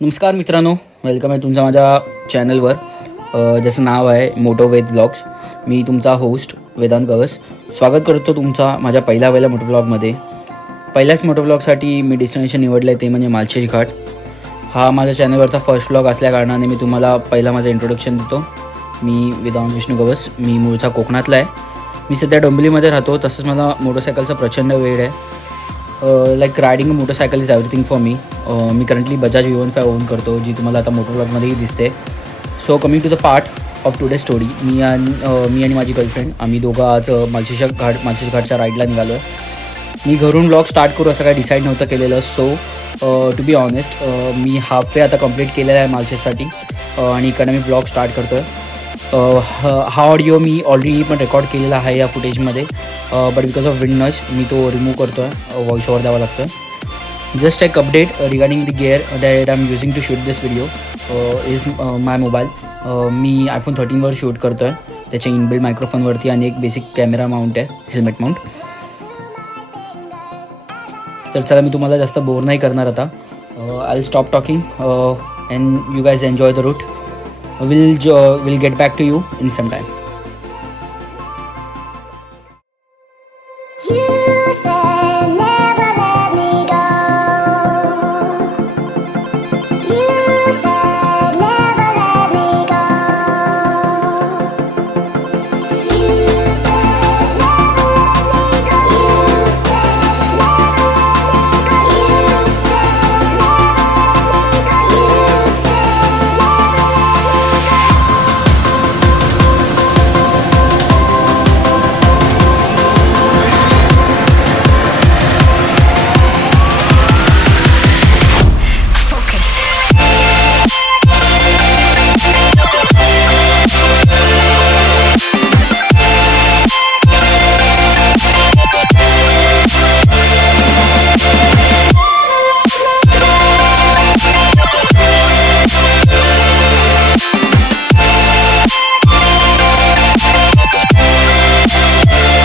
नमस्कार मित्रांनो, वेलकम आहे तुमचं माझ्या चॅनलवर. ज्याचं नाव आहे मोटो वेद व्लॉग्स. मी तुमचा होस्ट वेदांत गवस स्वागत करतो तुमचा माझ्या पहिल्या मोटो व्लॉगमध्ये. पहिल्याच मोटो व्लॉगसाठी मी डेस्टिनेशन निवडलं आहे ते म्हणजे मालशेज घाट. हा माझ्या चॅनलवरचा फर्स्ट व्लॉग असल्याकारणाने मी तुम्हाला पहिला माझं इंट्रोडक्शन देतो. मी वेदांत विष्णू गवस, मी मूळचा कोकणातला आहे. मी सध्या डोंबिवलीमध्ये राहतो. तसंच मला मोटरसायकलचा प्रचंड वेळ आहे. Like riding a motorcycle is everything for me. मी करंटली बजाज V15 ओन करतो, जी तुम्हाला आता मोटर व्लॉगमध्येही दिसते. So coming to the part of today story, मी आणि माझी गर्लफ्रेंड आम्ही दोघं आज मालशेज घाटच्या राईडला निघालो आहे. मी घरून व्लॉग स्टार्ट करू असं काही डिसाईड नव्हतं केलेलं. सो टू बी ऑनेस्ट, मी हाफ वे आता कंप्लीट केलेला आहे मालशेजसाठी आणि इकडनं मी व्लॉग स्टार्ट करतो आहे. हा ऑडिओ मी ऑलरेडी पण रेकॉर्ड केलेला आहे या फुटेजमध्ये, but because of wind noise मी तो रिमूव्ह करतो आहे. व्हॉइस ओव्हर द्यावा लागतो आहे. जस्ट एक update regarding the gear that I am using to shoot this video is my mobile. मी iPhone 13वर शूट करतो आहे. त्याच्या इनबिल्ड मायक्रोफोनवरती आणि एक बेसिक कॅमेरा माउंट आहे, हेल्मेट माउंट. तर चला, मी तुम्हाला जास्त बोर नाही करणार आता. I will stop talking and you guys enjoy the route. We'll get back to you in some time. You said never let me go. You said never let me go. You said never let me go. You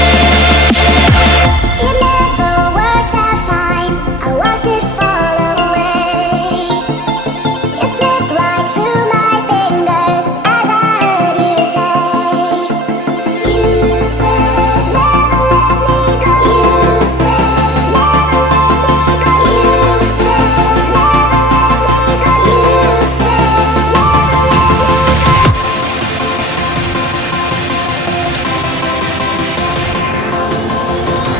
said never let me go. You said never let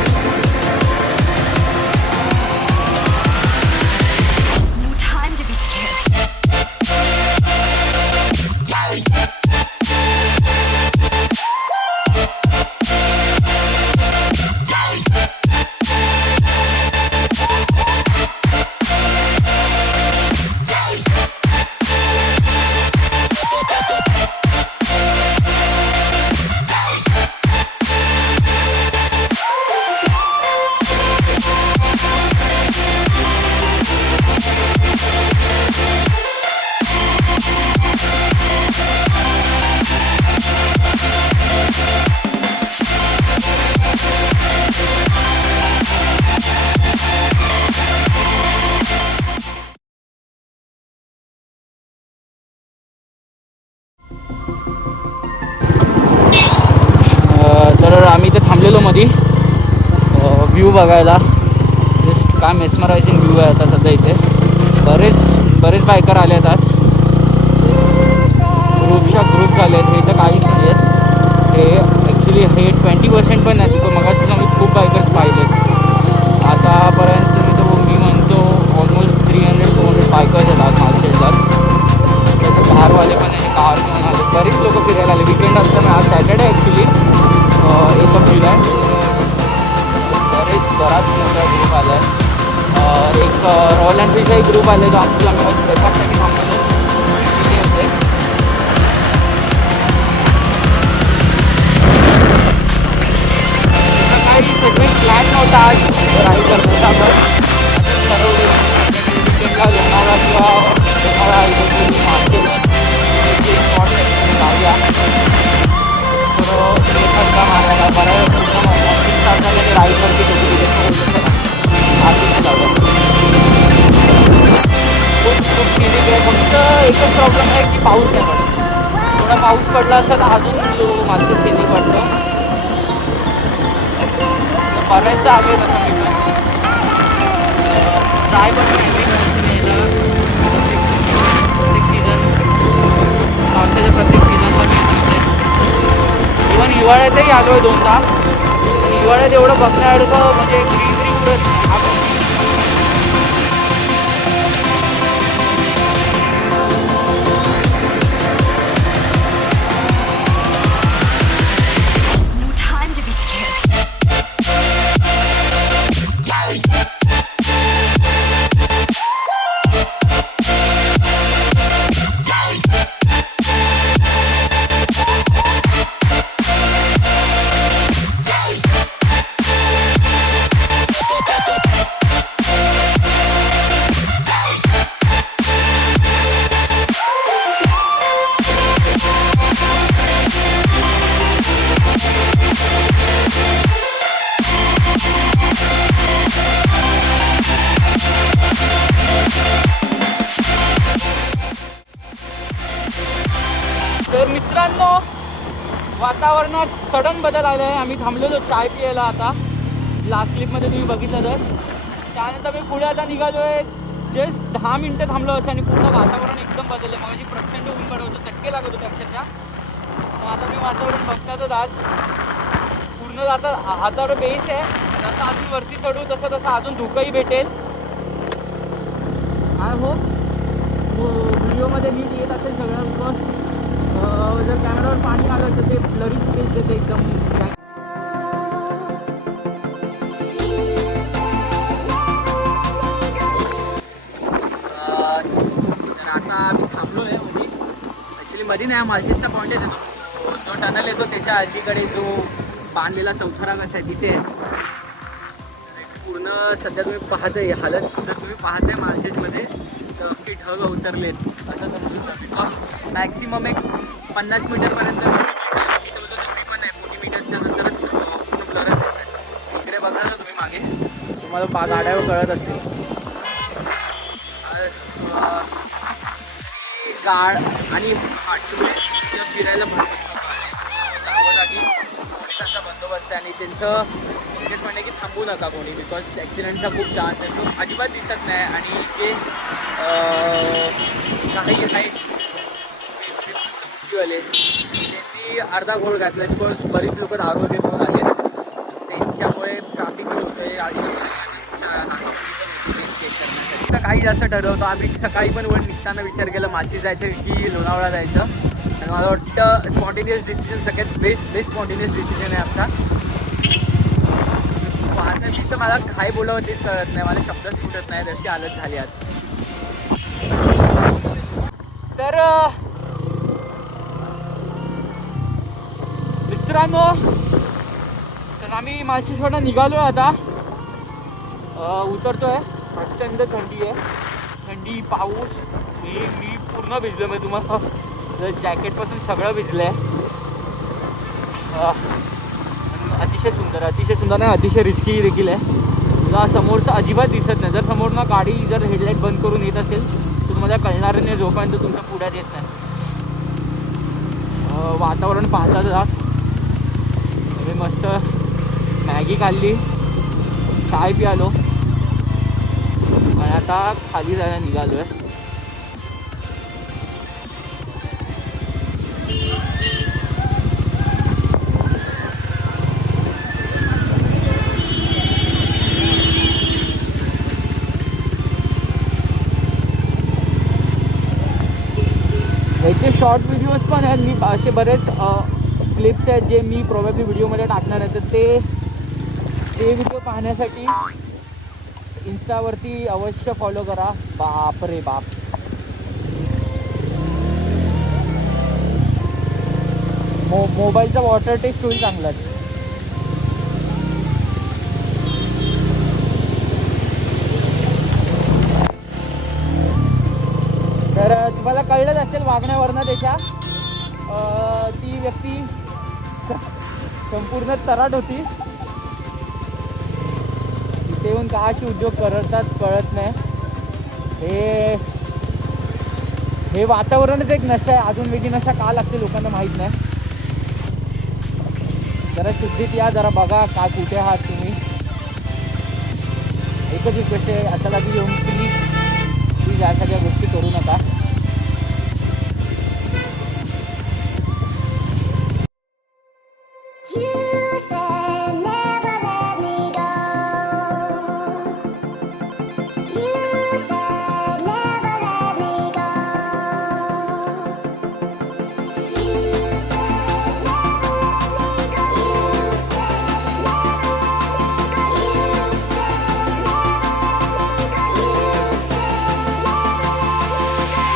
me go. You said never तर आम्ही इथे थांबलेलो मध्ये view बघायला. Just काय mesmerising view आहे आता सध्या इथे. बरेच बायकर आले आहेत आज. ग्रुप झाले आहेत. हे तर काहीच नाही आहेत. हे ॲक्च्युली हे 20% पण नाही. तिथं मगाशी आम्ही खूप बायकर्स पाहिलेत. आतापर्यंत मी म्हणतो ऑलमोस्ट 300-400 बायकर्स आहेत आज मालशेजलाच. त्याचं कारवाले पण आहे, कार घेऊन आले. बरीच लोकं फिरायला आले. विकेंड असताना आज सॅटर्डे ॲक्च्युली 1 जुलै. बराच मोठा ग्रुप आला आहे. एक रॉयल एनफिल्डचा एक ग्रुप आले, जो आमच्या ब्रेकफास्टसाठी थांबलेलो तिथे होते. काही सेगमेंट प्लॅन नव्हता आज राईड करण्याचा. आपण ठरवलं विकेंडला लोणावळा किंवा लोणावळा इथे मार्केट स्पॉट जाऊया. तर खड्डा मारायला बऱ्याच पूर्ण 3 तास झाले ते राईडवरती खूप फिजिकल पाऊस नाही पडत. थोडा पाऊस पडला असता तर अजून माझं सेनी पडतं. बऱ्याचदा आलो आहे तसं मी ट्राय करतो यायला. प्रत्येक सीझन पावसाच्या प्रत्येक सीझनला मी येतो. इव्हन हिवाळ्यातही आलो आहे 2दा. हिवाळ्यात एवढं बघण्यासारखं म्हणजे ग्रीनरी पुढे No time to be scared. तर मित्रांनो, वातावरणात सडन बदल आला आहे. आम्ही थांबलेलो चाय पियायला. आता लास्ट क्लिपमध्ये तुम्ही बघितलं तर त्यानंतर मी पुढे आता निघालो आहे. जस्ट 10 मिनटं थांबलो होतं आणि पूर्ण वातावरण एकदम बदललं. मग प्रचंड ऊन पडत होतं, चटके लागत होते अक्षरशः. आता मी वातावरण बघतातच आज पूर्ण आता हातावर बेस आहे. जसं अजून वरती चढू तसं तसं अजून धुकंही भेटेल. आय होप व्हिडिओमध्ये नीट येत असेल सगळं. बिकॉज जर कॅमेरावर पाणी आलं तर ते ब्लरी फुटेज देते एकदम. तर आता आम्ही थांबलो आहे मध्ये. ॲक्च्युली मध्ये नाही, मार्शिसचा पॉईंट आहे जो टनल येतो त्याच्या अलीकडे जो बांधलेला चौथरा कसा आहे तिथे पूर्ण सध्या तुम्ही पाहताय हालत. जर तुम्ही पाहताय मार्शिसमध्ये तर अख्खी ढग उतरलेत असं समजून. बिकॉज मॅक्सिमम एक 50 मीटरपर्यंत मी पण नाही 40 मीटर्सच्या नंतरच पूर्ण ब्लरच होतं. इकडे बघा ना तुम्ही मागे, तुम्हाला गाड्यावर कळत असेल. गाड आणि फिरायला जागोजागी पोलिसांचा बंदोबस्त आहे आणि त्यांचं तेच म्हणणे की थांबू नका कोणी. बिकॉज ॲक्सिडेंटचा खूप चान्स आहे. तो अजिबात दिसत नाही. आणि जे काही हाईट आले त्यांनी अर्धा गोळ घातला. बिकॉज बरीच लोक दारू घेऊन आले, त्यांच्यामुळे ट्राफिक होतं आहे. आणि चेक करण्यासाठी तर काही जास्त ठरवतो. आम्ही सकाळी पण वर निघताना विचार केला माची जायचं की लोणावळा जायचं. आणि मला वाटतं स्पॉन्टेनियस डिसिजन सगळ्यात बेस्ट स्पॉन्टेनियस डिसिजन आहे आमचा. पाहता मी तर मला काय बोलावं तेच कळत नाही. मला शब्दच फुटत नाही, तशी हालत झाली आज. तर मित्रांनो, तर आम्ही मार्शिसवरून निघालो आहे. आता उतरतो आहे. प्रचंड थंडी आहे. थंडी, पाऊस. मी पूर्ण भिजलो. मी तुम्हाला जॅकेटपासून सगळं भिजलं आहे. अतिशय सुंदर नाही, अतिशय रिस्की देखील आहे. तुला समोरचं अजिबात दिसत नाही. जर समोरनं गाडी जर हेडलाईट बंद करून येत असेल तर तुम्हाला कळणार नाही जोपर्यंत तुमच्या पुढ्यात येत नाही. वातावरण पाहता जात. मी मस्त मॅगी खाल्ली, चाय प्यालो आणि आता खाली जायला निघालो आहे. याचे शॉर्ट व्हिडिओज पण आहेत. मी असे बरेच क्लिप्स आहेत जे मी प्रोबॅबली व्हिडिओमध्ये टाकणार आहे. तर ते व्हिडिओ पाहण्यासाठी इंस्टावरती अवश्य फॉलो करा. बाप रे बाप, मोबाईलचा वॉटर टेस्ट होईल चांगलाच. तर तुम्हाला कळलंच असेल वागण्यावरनं त्याच्या. ती व्यक्ती संपूर्ण तराट होती. इथे येऊन काशी उद्योग करतात कळत नाही. हे हे वातावरणच एक नशा आहे. अजून वेगळी नशा का लागते लोकांना माहीत नाही. जरा शुद्धीत या, जरा बघा का कुठे आहात तुम्ही. एकच रिक्वेस्ट आहे, अशा जागी येऊन प्लीज या सगळ्या गोष्टी करू नका. You said never let me go. You said never let me go. You said never let me go. You said never let me go. You said never let me go. You said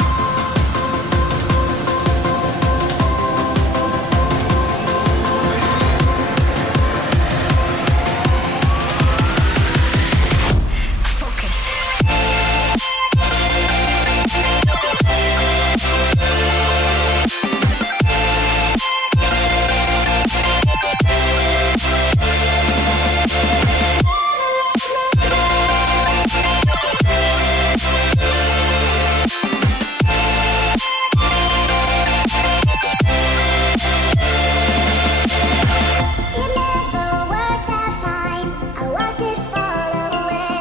it never worked out fine. I watched it fall away.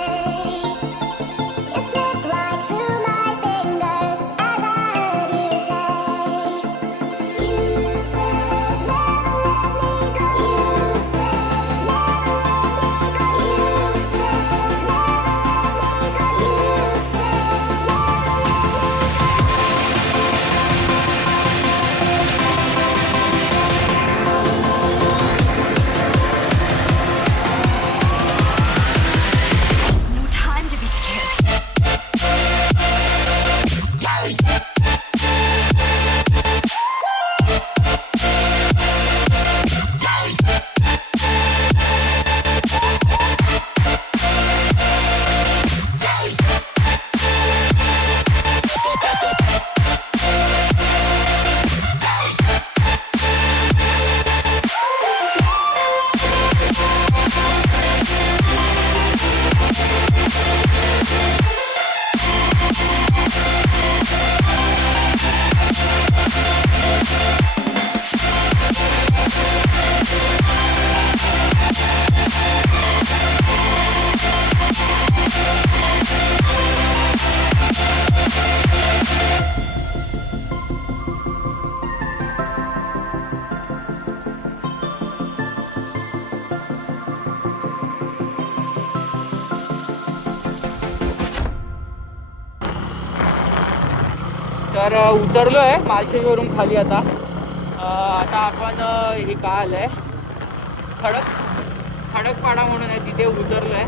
It slipped right through my fingers as I heard you say. You said never let me go. You said never let me go. You said never let me go. You said There's no time to be scared. तर उतरलो आहे मालशेजवरून खाली. आता आता आपण हे काय आलं आहे खडकपाडा म्हणून आहे, तिथे उतरलो आहे.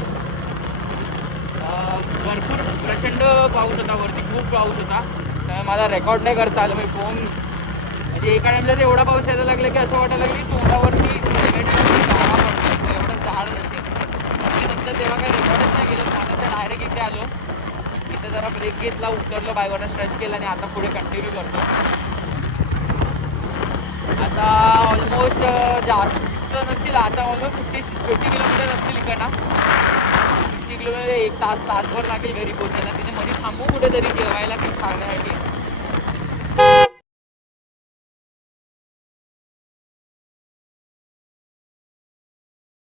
भरपूर प्रचंड पाऊस होता वरती, खूप पाऊस होता. त्यामुळे मला रेकॉर्ड नाही करता आलं. मी फोन म्हणजे एका टाईमला तर एवढा पाऊस यायला लागला की असं वाटायला लागलं की तोंडावरती धावा पडतो, एवढं झाड असेल. नंतर तेव्हा काही रेकॉर्डच नाही केलं. त्यानंतर डायरेक्ट इथे आलो. इथे जरा ब्रेक घेतला, उतरलो, बायकवरनं स्ट्रेच केला आणि आता पुढे कंटिन्यू करतो. आता ऑलमोस्ट जास्त नसतील, आता ऑलमोस्ट 50 किलोमीटर असतील इकडनं. 50 किलोमीटर, एक तासभर लागेल घरी पोचायला. तिथे मध्ये थांबू कुठेतरी जेवायला काही खाण्यासाठी.